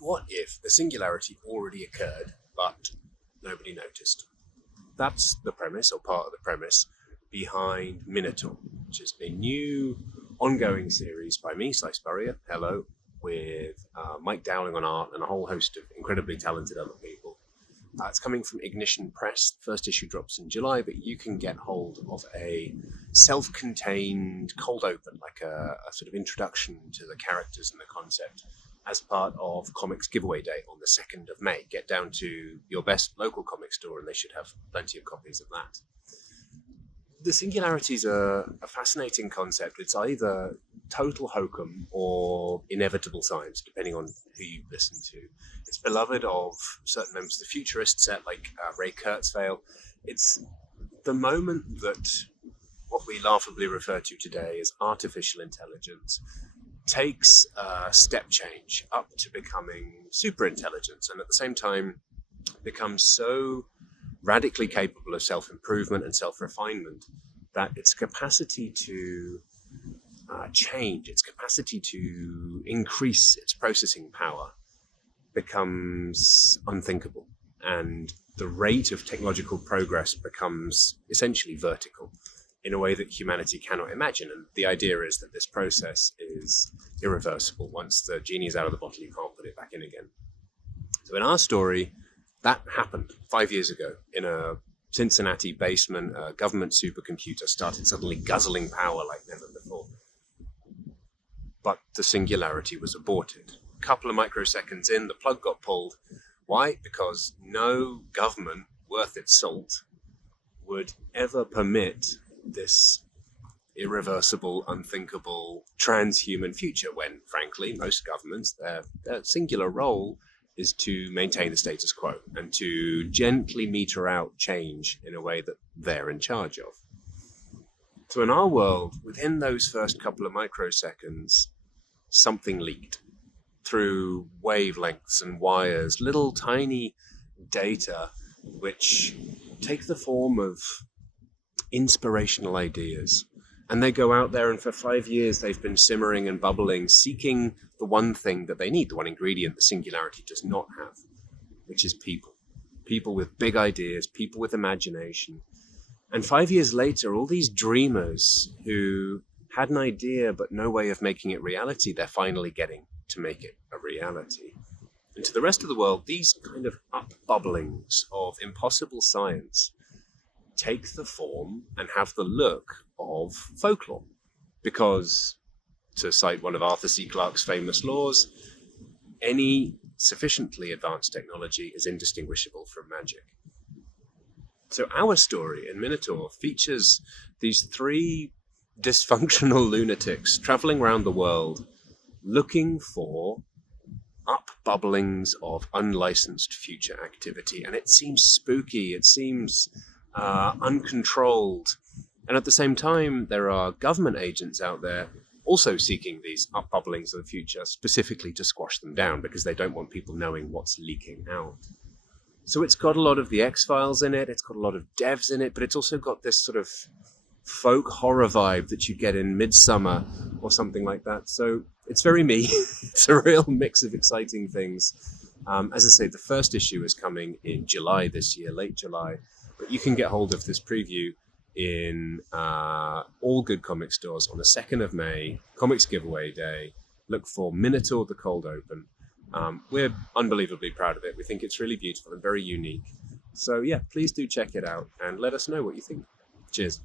What if the singularity already occurred, but nobody noticed? That's the premise, or part of the premise, behind Minotaur, which is a new ongoing series by me, Slice Spurrier, hello, with Mike Dowling on art and a whole host of incredibly talented other people. It's coming from Ignition Press. The first issue drops in July, but you can get hold of a self-contained cold open, like a sort of introduction to the characters and the concept, as part of Comics Giveaway Day on the 2nd of May. Get down to your best local comic store and they should have plenty of copies of that. The singularity is a fascinating concept. It's either total hokum or inevitable science, depending on who you listen to. It's beloved of certain members of the futurist set, like Ray Kurzweil. It's the moment that what we laughably refer to today as artificial intelligence takes a step change up to becoming super intelligence, and at the same time becomes so radically capable of self-improvement and self-refinement that its capacity to change, its capacity to increase its processing power becomes unthinkable. And the rate of technological progress becomes essentially vertical in a way that humanity cannot imagine. And the idea is that this process is irreversible. Once the genie is out of the bottle, you can't put it back in again. So in our story, that happened 5 years ago. In a Cincinnati basement, a government supercomputer started suddenly guzzling power like never before. But the singularity was aborted. A couple of microseconds in, the plug got pulled. Why? Because no government worth its salt would ever permit this irreversible, unthinkable, transhuman future when, frankly, most governments, their singular role is to maintain the status quo and to gently meter out change in a way that they're in charge of. So in our world, within those first couple of microseconds, something leaked through wavelengths and wires, little tiny data which take the form of inspirational ideas. And they go out there, and for 5 years they've been simmering and bubbling, seeking the one thing that they need, the one ingredient the singularity does not have, which is people. People with big ideas, people with imagination. And 5 years later, all these dreamers who had an idea but no way of making it reality, they're finally getting to make it a reality. And to the rest of the world, these kind of up-bubblings of impossible science take the form and have the look of folklore. Because, to cite one of Arthur C. Clarke's famous laws, any sufficiently advanced technology is indistinguishable from magic. So our story in Minotaur features these three dysfunctional lunatics traveling around the world looking for up-bubblings of unlicensed future activity. And it seems spooky, it seems uncontrolled. And at the same time, there are government agents out there also seeking these up-bubblings of the future, specifically to squash them down, because they don't want people knowing what's leaking out. So it's got a lot of the X-Files in it, it's got a lot of devs in it, but it's also got this sort of folk horror vibe that you get in Midsummer or something like that. So it's very me. It's a real mix of exciting things. As I say, the first issue is coming in July this year, late July, but you can get hold of this preview in all good comic stores on the 2nd of May, Comics Giveaway Day. Look for Minotaur the Cold Open. We're unbelievably proud of it. We think it's really beautiful and very unique. So yeah, please do check it out and let us know what you think. Cheers.